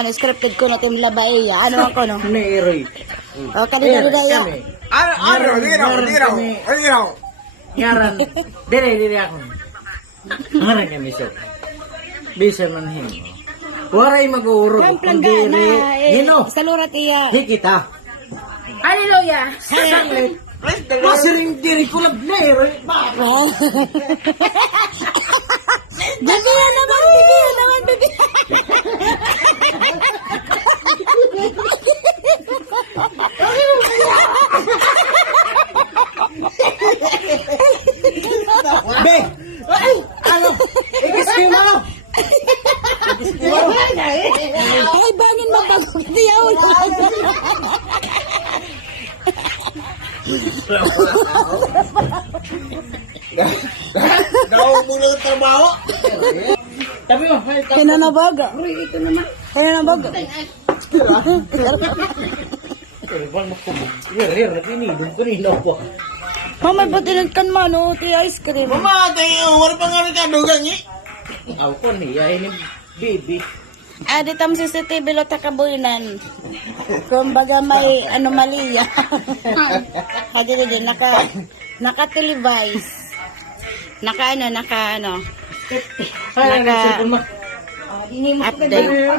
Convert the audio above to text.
Ano, scripted ko na tim labay. Ano ako, no? Nairoy. O, kanina daya. Di raw. Ngaran. Dire ako. Ngaran kami so. Bisa man him. Waray mag-uurog. Ang plangga na, Hino. sa lurat iya. Hikita. Hallelujah! Sanglit. Masiring diri ko lang nairoy. Bibigyan naman, bibigyan. Be! Ay! Ano? Ikis mo! Ay, bangin mo pag diyaw. Daw mo lang trabaho. Tabi mo. Kinanabag. Kinanabag. Tinidong ko nila po. Mamay patilan kan man, oh, ice cream. Mama, tayo, wala pa nga rin kadugan eh. Ako ko niya, ini baby. Adi tam CCTV lo takabuinan. Kumbaga may anomalya. Hadi din naka-televise. Naka Ay, update.